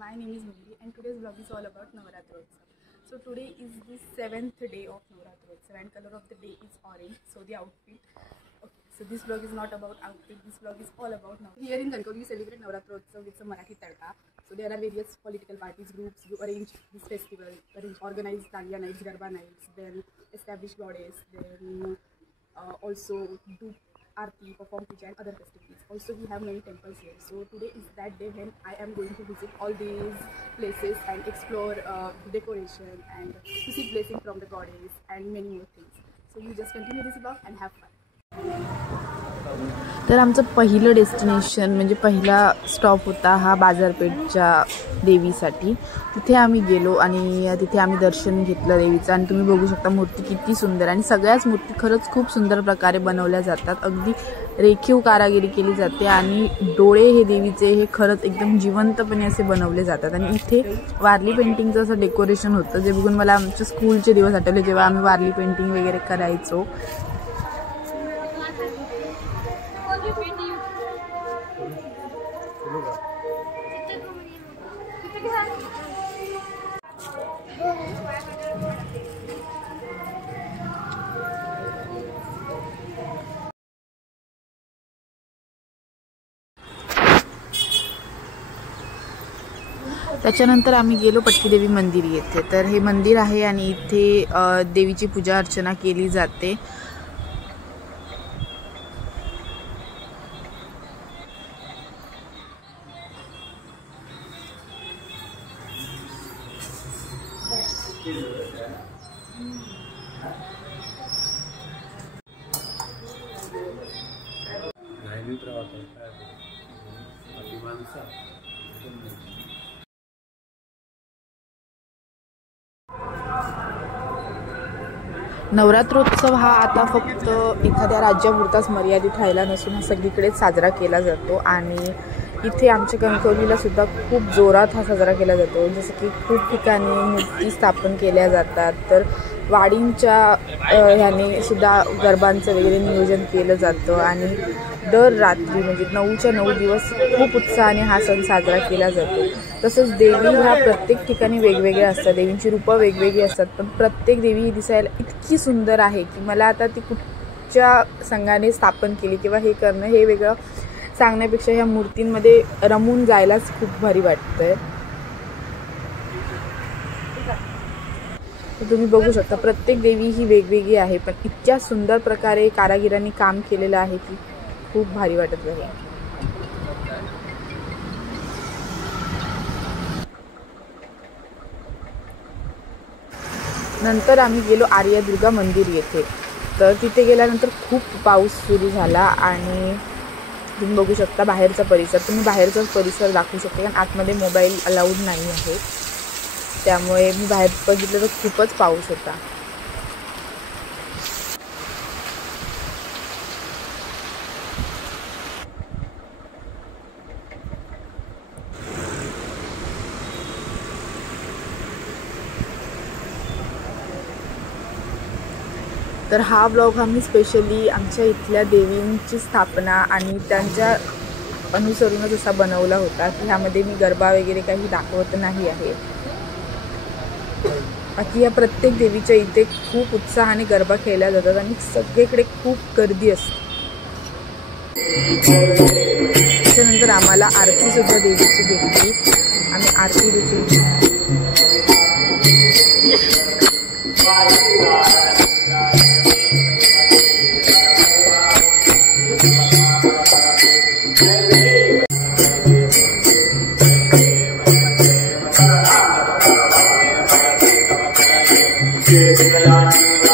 my name is Miri and today's vlog is all about Navaratrotsav. So today is the 7th day of Navaratrotsav and color of the day is orange. So the outfit. Okay, so this vlog is not about outfit. This vlog is all about Navaratrotsav. Here in Kankoli we celebrate Navaratrotsav with some Marathi tadka. So there are various political parties, groups who arrange this festival, organize Dalia nights, Garba nights, then establish goddess, then also do Aarti, perform puja and other festivities. Also we have many temples here. So today is that day when I am going to visit all these places and explore the decoration and to seek blessing from the goddess and many more things. So you just continue this vlog and have fun. तर आमचं पहिलं destination म्हणजे पहिला stop होता हा बाजारपेठच्या देवीसाठी. तिथे आम्ही गेलो आणि तिथे आम्ही दर्शन घेतलं देवीचं. आणि तुम्ही बघू शकता मूर्ती किती सुंदर आणि सगळ्याच मूर्ती खरंच खूप सुंदर प्रकारे बनवल्या जातात. अगदी रेखीव कारागिरी केली जाते आणि डोळे हे देवीचे हे खरंच एकदम जिवंतपणे असे बनवले जातात. आणि इथे वारली पेंटिंगचं असं डेकोरेशन होतं जे बघून मला आमच्या स्कूलचे दिवस आठवले जेव्हा आम्ही वारली पेंटिंग वगैरे करायचो. त्याच्यानंतर आम्ही गेलो पटकीदेवी मंदिर येथे. तर हे मंदिर आहे आणि इथे देवीची पूजा अर्चना केली जाते. नवरात्रोत्सव हा आता फक्त एखाद्या राज्यापुरताच मर्यादित राहिला नसून हा सगळीकडेच साजरा केला जातो. आणि इथे आमच्या कणकवलीला सुद्धा खूप जोरात हा साजरा केला जातो. जसं की खूप ठिकाणी मूर्ती स्थापन केल्या जातात. तर वाडींच्या ह्याने सुद्धा गरबांचं वगैरे नियोजन केलं जातं आणि दर रात्री म्हणजे 9च्या 9 दिवस खूप उत्साहाने हा सण साजरा केला जातो. तसंच देवी ह्या प्रत्येक ठिकाणी वेगवेगळ्या असतात. देवींची रूपं वेगवेगळी असतात पण प्रत्येक देवी ही दिसायला इतकी सुंदर आहे की मला आता ती कुठच्या संघाने स्थापन केली किंवा हे करणं हे वेगळं सांगण्यापेक्षा ह्या मूर्तींमध्ये रमून जायलाच खूप भारी वाटतंय. तुम्ही बघू शकता प्रत्येक देवी ही वेगवेगळी आहे पण इतक्या सुंदर प्रकारे कारागिरांनी काम केलेलं आहे की खूप भारी वाटत आहे. नंतर आम्ही गेलो आर्यादुर्गा मंदिर येथे. तर तिथे गेल्यानंतर खूप पाऊस सुरू झाला आणि तुम्ही बघू शकता बाहेरचा परिसर. तुम्ही बाहेरचाच परिसर दाखवू शकता कारण आतमध्ये मोबाईल अलाउड नाही आहे. त्यामुळे मी बाहेर बघितलं तर खूपच पाऊस होता. तर हा ब्लॉग आम्ही स्पेशली आमच्या इथल्या देवींची स्थापना आणि त्यांच्या अनुसरूनच असा बनवला होता की ह्यामध्ये मी गरबा वगैरे काही दाखवत नाही आहे. बाकी या प्रत्येक देवीच्या इथे खूप उत्साहाने गरबा खेळल्या जातात आणि सगळीकडे खूप गर्दी असते. त्याच्यानंतर आम्हाला आरती सुद्धा देवीची भेटली. आम्ही आरती देखील Yeah.